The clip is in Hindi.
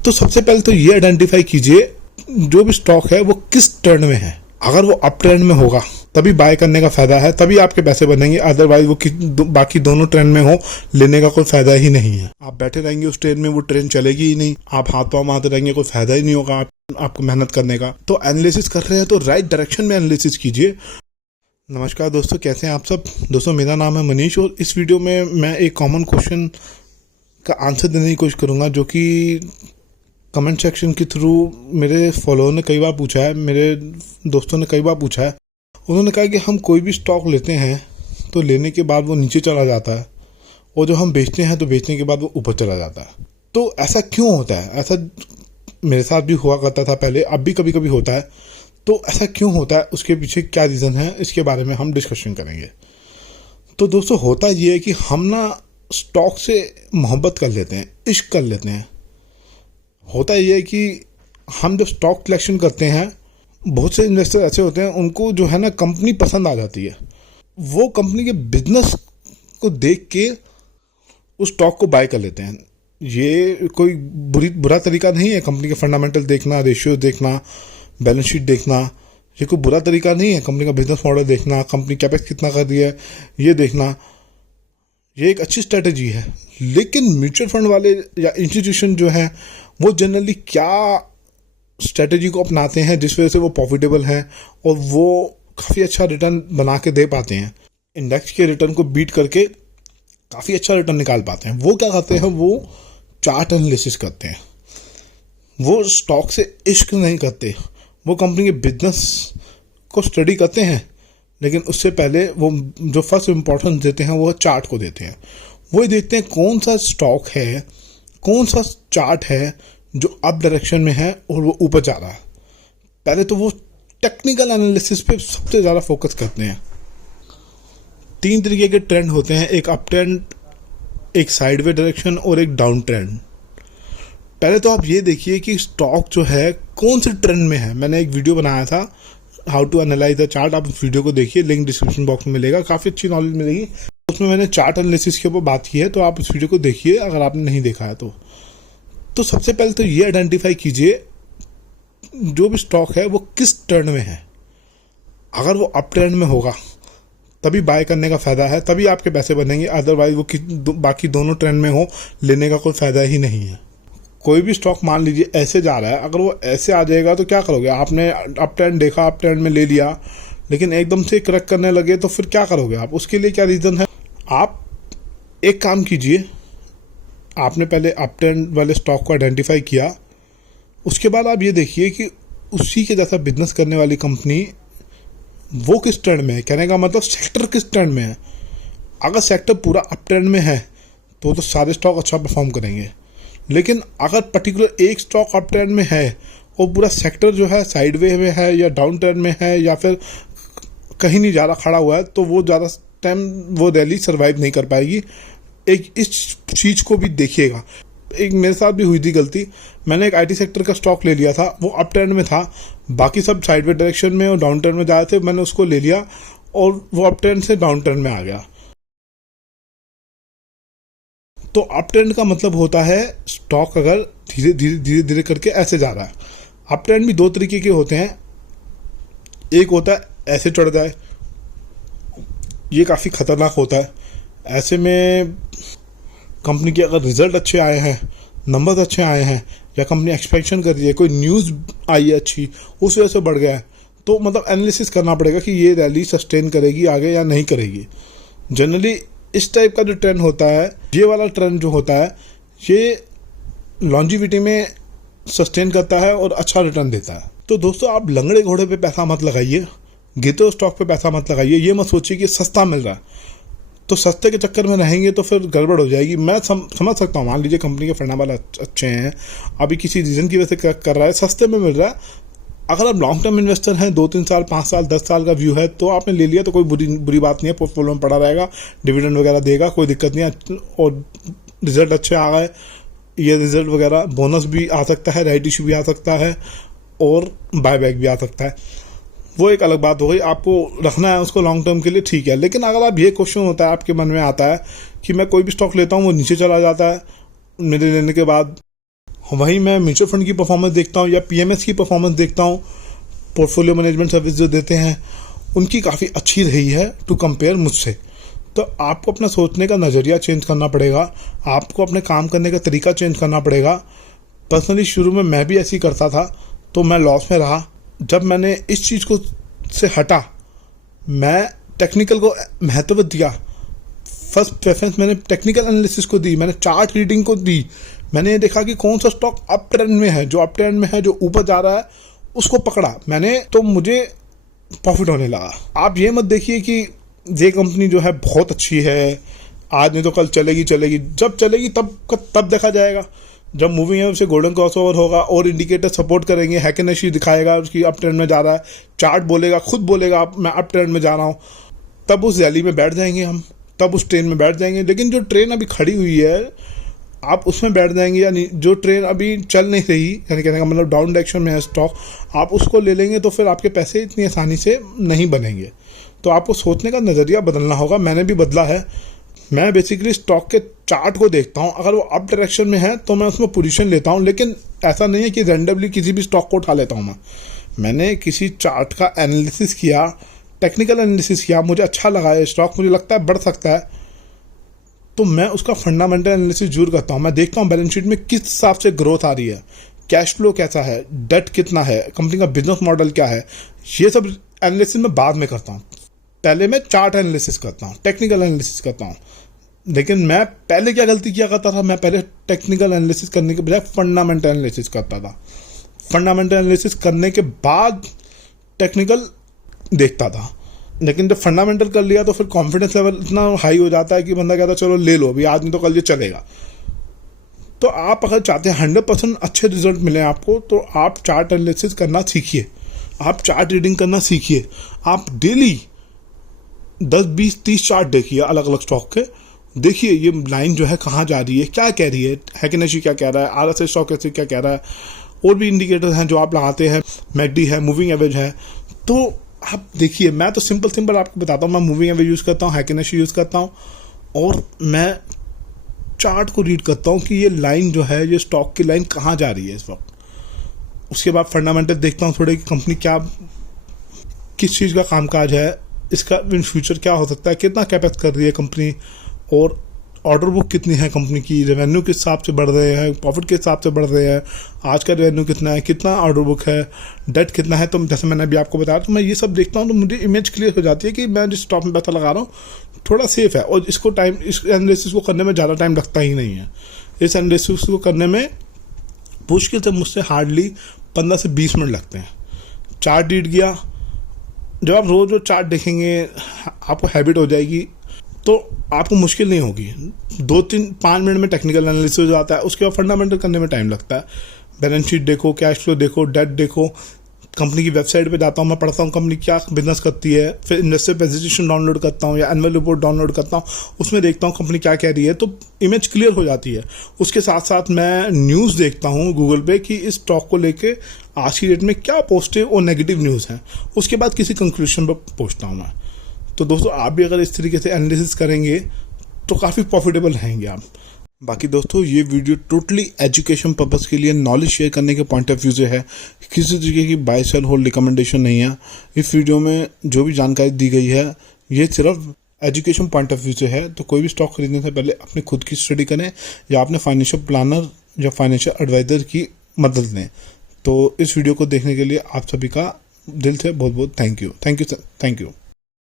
तो सबसे पहले तो ये आइडेंटिफाई कीजिए जो भी स्टॉक है वो किस ट्रेंड में है। अगर वो अप ट्रेंड में होगा तभी बाय करने का फायदा है, तभी आपके पैसे बनेंगे। अदरवाइज वो बाकी दोनों ट्रेंड में हो, लेने का कोई फायदा ही नहीं है। आप बैठे रहेंगे उस ट्रेंड में, वो ट्रेंड चलेगी ही नहीं, आप हाथ पांव मारते रहेंगे, कोई फायदा ही नहीं होगा आपको मेहनत करने का। तो एनालिसिस कर रहे हैं तो राइट डायरेक्शन में एनालिसिस कीजिए। नमस्कार दोस्तों, कैसे हैं आप सब। दोस्तों मेरा नाम है मनीष और इस वीडियो में मैं एक कॉमन क्वेश्चन का आंसर देने की कोशिश करूंगा जो कि कमेंट सेक्शन के थ्रू मेरे फॉलोअर ने कई बार पूछा है, मेरे दोस्तों ने कई बार पूछा है। उन्होंने कहा कि हम कोई भी स्टॉक लेते हैं तो लेने के बाद वो नीचे चला जाता है और जो हम बेचते हैं तो बेचने के बाद वो ऊपर चला जाता है। तो ऐसा क्यों होता है? ऐसा मेरे साथ भी हुआ करता था पहले, अब भी कभी कभी होता है। तो ऐसा क्यों होता है, उसके पीछे क्या रीज़न है, इसके बारे में हम डिस्कशन करेंगे। तो दोस्तों होता ये है कि हम ना स्टॉक से मोहब्बत कर लेते हैं, इश्क कर लेते हैं। होता ये है कि हम जब स्टॉक सिलेक्शन करते हैं, बहुत से इन्वेस्टर ऐसे होते हैं उनको जो है ना कंपनी पसंद आ जाती है, वो कंपनी के बिजनेस को देख के उस स्टॉक को बाय कर लेते हैं। ये कोई बुरा तरीका नहीं है कंपनी के फंडामेंटल देखना, रेशियो देखना, बैलेंस शीट देखना। ये कोई बुरा तरीका नहीं है कंपनी का बिजनेस मॉडल देखना, कंपनी कैपेक्स कितना कर रही है ये देखना। ये एक अच्छी स्ट्रेटेजी है। लेकिन म्यूचुअल फंड वाले या इंस्टीट्यूशन जो हैं वो जनरली क्या स्ट्रेटेजी को अपनाते हैं जिस वजह से वो प्रॉफिटेबल हैं और वो काफ़ी अच्छा रिटर्न बना के दे पाते हैं, इंडेक्स के रिटर्न को बीट करके काफ़ी अच्छा रिटर्न निकाल पाते हैं। वो क्या करते हैं, वो चार्ट एनालिसिस करते हैं। वो स्टॉक से इश्क नहीं करते, वो कंपनी के बिजनेस को स्टडी करते हैं, लेकिन उससे पहले वो जो फर्स्ट इम्पोर्टेंस देते हैं वो चार्ट को देते हैं। वही देखते हैं कौन सा स्टॉक है, कौन सा चार्ट है जो अप डायरेक्शन में है और वो ऊपर जा रहा है। पहले तो वो टेक्निकल एनालिसिस पे सबसे ज़्यादा फोकस करते हैं। 3 तरीके के ट्रेंड होते हैं, एक अप ट्रेंड, एक साइडवे डायरेक्शन और एक डाउन ट्रेंड। पहले तो आप ये देखिए कि स्टॉक जो है कौन से ट्रेंड में है। मैंने एक वीडियो बनाया था how to analyse the chart, आप उस वीडियो को देखिए, लिंक डिस्क्रिप्शन बॉक्स में मिलेगा, काफ़ी अच्छी नॉलेज मिलेगी। उसमें मैंने चार्ट एनालिसिस के ऊपर बात की है, तो आप उस वीडियो को देखिए अगर आपने नहीं देखा है तो सबसे पहले तो ये आइडेंटिफाई कीजिए जो भी स्टॉक है वो किस ट्रेंड में है। अगर वो अप ट्रेंड में होगा तभी बाय करने का फायदा है, तभी आपके पैसे बनेंगे। अदरवाइज वो बाकी दोनों ट्रेंड में हो, लेने का कोई फायदा ही नहीं है। कोई भी स्टॉक मान लीजिए ऐसे जा रहा है, अगर वो ऐसे आ जाएगा तो क्या करोगे? आपने अप ट्रेंड देखा, अप ट्रेंड में ले लिया, लेकिन एकदम से क्रैक करने लगे तो फिर क्या करोगे आप? उसके लिए क्या रीज़न है? आप एक काम कीजिए, आपने पहले अप ट्रेंड वाले स्टॉक को आइडेंटिफाई किया, उसके बाद आप ये देखिए कि उसी के जैसा बिजनेस करने वाली कंपनी वो किस ट्रेंड में है। कहने का मतलब सेक्टर किस ट्रेंड में है। अगर सेक्टर पूरा अप ट्रेंड में है तो सारे स्टॉक अच्छा परफॉर्म करेंगे, लेकिन अगर पर्टिकुलर एक स्टॉक अप ट्रेंड में है और पूरा सेक्टर जो है साइडवे में है या डाउन ट्रेंड में है या फिर कहीं नहीं ज़्यादा खड़ा हुआ है, तो वो ज़्यादा टाइम वो रैली सर्वाइव नहीं कर पाएगी। एक इस चीज़ को भी देखिएगा। एक मेरे साथ भी हुई थी गलती, मैंने एक आईटी सेक्टर का स्टॉक ले लिया था, वो अप ट्रेंड में था, बाकी सब साइडवे डायरेक्शन में और डाउन ट्रेंड में जा रहे थे। मैंने उसको ले लिया और वो अप ट्रेंड से डाउन ट्रेंड में आ गया। तो अप ट्रेंड का मतलब होता है स्टॉक अगर धीरे धीरे धीरे धीरे करके ऐसे जा रहा है। अप ट्रेंड भी 2 तरीके के होते हैं, एक होता है ऐसे चढ़ जाए, ये काफ़ी खतरनाक होता है। ऐसे में कंपनी के अगर रिजल्ट अच्छे आए हैं, नंबर्स अच्छे आए हैं, या कंपनी एक्सपेंशन कर रही है, कोई न्यूज़ आई है अच्छी, उस वजह से बढ़ गया है, तो मतलब एनालिसिस करना पड़ेगा कि ये रैली सस्टेन करेगी आगे या नहीं करेगी। जनरली इस टाइप का जो ट्रेंड होता है, ये वाला ट्रेंड जो होता है, ये लॉन्जिविटी में सस्टेन करता है और अच्छा रिटर्न देता है। तो दोस्तों आप लंगड़े घोड़े पे पैसा मत लगाइए, गिरते हुए स्टॉक पे पैसा मत लगाइए। ये मत सोचिए कि सस्ता मिल रहा है तो सस्ते के चक्कर में रहेंगे तो फिर गड़बड़ हो जाएगी। मैं समझ सकता हूँ, मान लीजिए कंपनी के फंडामेंटल अच्छे हैं, अभी किसी रीज़न की वजह से कर रहा है, सस्ते में मिल रहा है। अगर आप लॉन्ग टर्म इन्वेस्टर हैं, 2-3 साल, 5 साल, 10 साल का व्यू है, तो आपने ले लिया तो कोई बुरी बात नहीं है। पोर्टफोलियो में पड़ा रहेगा, डिविडेंड वगैरह देगा, कोई दिक्कत नहीं है। और रिजल्ट अच्छे आ गए, ये रिजल्ट वगैरह, बोनस भी आ सकता है, राइट इशू भी आ सकता है और बायबैक भी आ सकता है, वो एक अलग बात हो गई। आपको रखना है उसको लॉन्ग टर्म के लिए, ठीक है। लेकिन अगर आप ये क्वेश्चन होता है आपके मन में आता है कि मैं कोई भी स्टॉक लेता हूँ वो नीचे चला जाता है मेरे लेने के बाद, वहीं मैं म्यूचुअल फंड की परफॉर्मेंस देखता हूँ या पीएमएस की परफॉर्मेंस देखता हूँ, पोर्टफोलियो मैनेजमेंट सर्विस जो देते हैं उनकी काफ़ी अच्छी रही है टू कंपेयर मुझसे। तो आपको अपना सोचने का नज़रिया चेंज करना पड़ेगा, आपको अपने काम करने का तरीका चेंज करना पड़ेगा। पर्सनली शुरू में मैं भी ऐसे ही करता था, तो मैं लॉस में रहा। जब मैंने इस चीज़ को से हटा, मैं टेक्निकल को महत्व दिया, फर्स्ट प्रेफरेंस मैंने टेक्निकल एनालिसिस को दी, मैंने चार्ट रीडिंग को दी। मैंने ये देखा कि कौन सा स्टॉक अप ट्रेंड में है, जो अप ट्रेंड में है, जो ऊपर जा रहा है, उसको पकड़ा मैंने, तो मुझे प्रॉफिट होने लगा। आप ये मत देखिए कि ये कंपनी जो है बहुत अच्छी है, आज नहीं तो कल चलेगी। जब चलेगी तब देखा जाएगा, जब मूविंग एवरेज से गोल्डन क्रॉसओवर होगा और इंडिकेटर सपोर्ट करेंगे, हैकेनेशी दिखाएगा उसकी अप ट्रेंड में जा रहा है, चार्ट बोलेगा, खुद बोलेगा मैं अप ट्रेंड में जा रहा हूँ, तब उस रैली में बैठ जाएंगे हम, तब उस ट्रेन में बैठ जाएंगे। लेकिन जो ट्रेन अभी खड़ी हुई है, आप उसमें बैठ जाएंगे या नहीं, जो ट्रेन अभी चल नहीं रही, यानी कहने का मतलब डाउन डायरेक्शन में है स्टॉक, आप उसको ले लेंगे तो फिर आपके पैसे इतनी आसानी से नहीं बनेंगे। तो आपको सोचने का नज़रिया बदलना होगा। मैंने भी बदला है। मैं बेसिकली स्टॉक के चार्ट को देखता हूँ, अगर वो अप डायरेक्शन में है तो मैं उसमें पोजीशन लेता हूँ, लेकिन ऐसा नहीं है कि रैंडमली किसी भी स्टॉक को उठा लेता हूँ। मैंने किसी चार्ट का एनालिसिस किया, टेक्निकल एनालिसिस किया, मुझे अच्छा लगा ये स्टॉक, मुझे लगता है बढ़ सकता है, तो मैं उसका फंडामेंटल एनालिसिस जरूर करता हूँ। मैं देखता हूँ बैलेंस शीट में किस हिसाब से ग्रोथ आ रही है, कैश फ्लो कैसा है, डेट कितना है, कंपनी का बिजनेस मॉडल क्या है, ये सब एनालिसिस मैं बाद में करता हूँ। पहले मैं चार्ट एनालिसिस करता हूँ, टेक्निकल एनालिसिस करता हूँ। लेकिन मैं पहले क्या गलती किया करता था, मैं पहले टेक्निकल एनालिसिस करने के बजाय फंडामेंटल एनालिसिस करता था। फंडामेंटल एनालिसिस करने के बाद टेक्निकल देखता था। लेकिन जब फंडामेंटल कर लिया तो फिर कॉन्फिडेंस लेवल इतना हाई हो जाता है कि बंदा कहता है चलो ले लो अभी, आज नहीं तो कल ये चलेगा। तो आप अगर चाहते हैं 100% अच्छे रिजल्ट मिले आपको, तो आप चार्ट एनालिसिस करना सीखिए, आप चार्ट रीडिंग करना सीखिए। आप डेली 10, 20, 30 चार्ट देखिए अलग अलग स्टॉक के, देखिए ये लाइन जो है कहाँ जा रही है, क्या कह रही है, हैकेनेशी क्या कह रहा है, आरएसआई स्टॉक ऐसे क्या कह रहा है, और भी इंडिकेटर हैं जो आप लगाते हैं, मैकडी है, मूविंग एवरेज है। तो आप देखिए, मैं तो सिंपल आपको बताता हूँ, मैं मूविंग एवरेज यूज़ करता हूँ, हैकेनेशी यूज़ करता हूँ, और मैं चार्ट को रीड करता हूँ कि ये लाइन जो है, ये स्टॉक की लाइन कहाँ जा रही है इस वक्त। उसके बाद फंडामेंटल देखता हूँ थोड़े कि कंपनी क्या, किस चीज़ का कामकाज है, इसका इन फ्यूचर क्या हो सकता है, कितना कैपेक्स कर रही है कंपनी, और ऑर्डर बुक कितनी है कंपनी की, रेवेन्यू किस हिसाब से बढ़ रहे हैं, प्रॉफिट किस हिसाब से बढ़ रहे हैं, आज का रेवेन्यू कितना है, कितना ऑर्डर बुक है, डेट कितना है। तो जैसे मैंने अभी आपको बताया, तो मैं ये सब देखता हूँ तो मुझे इमेज क्लियर हो जाती है कि मैं जिस स्टॉक में पैसा लगा रहा हूँ थोड़ा सेफ है, और इसको टाइम, इस एनालिसिस को करने में ज़्यादा टाइम लगता ही नहीं है। इस एनालिसिस को करने में मुश्किल से मुझसे हार्डली 15 से 20 मिनट लगते हैं। चार्ट रीड किया, जब आप रोज़ चार्ट देखेंगे, आपको हैबिट हो जाएगी, तो आपको मुश्किल नहीं होगी। 2-3-5 मिनट में टेक्निकल एनालिसिस हो जाता है। उसके बाद फंडामेंटल करने में टाइम लगता है। बैलेंस शीट देखो, कैश फ्लो देखो, डेट देखो, कंपनी की वेबसाइट पे जाता हूँ, मैं पढ़ता हूँ कंपनी क्या बिजनेस करती है, फिर इन्वेस्टर प्रेजेंटेशन डाउनलोड करता हूँ या एनुअल रिपोर्ट डाउनलोड करता हूँ, उसमें देखता हूँ कंपनी क्या कह रही है, तो इमेज क्लियर हो जाती है। उसके साथ साथ मैं न्यूज़ देखता हूँ गूगल पे कि इस स्टॉक को लेके आज की डेट में क्या पॉजिटिव और नेगेटिव न्यूज़ हैं, उसके बाद किसी कंक्लूजन पर पहुँचता हूँ मैं। तो दोस्तों, आप भी अगर इस तरीके से एनालिसिस करेंगे तो काफ़ी प्रॉफिटेबल रहेंगे आप। बाकी दोस्तों, ये वीडियो टोटली एजुकेशन पर्पज़ के लिए, नॉलेज शेयर करने के पॉइंट ऑफ व्यू से है, किसी तरीके की बाय सेल होल्ड रिकमेंडेशन नहीं है। इस वीडियो में जो भी जानकारी दी गई है, ये सिर्फ एजुकेशन पॉइंट ऑफ व्यू से है। तो कोई भी स्टॉक खरीदने से पहले अपनी खुद की स्टडी करें या अपने फाइनेंशियल प्लानर या फाइनेंशियल एडवाइज़र की मदद लें। तो इस वीडियो को देखने के लिए आप सभी का दिल से बहुत बहुत thank you sir, thank you.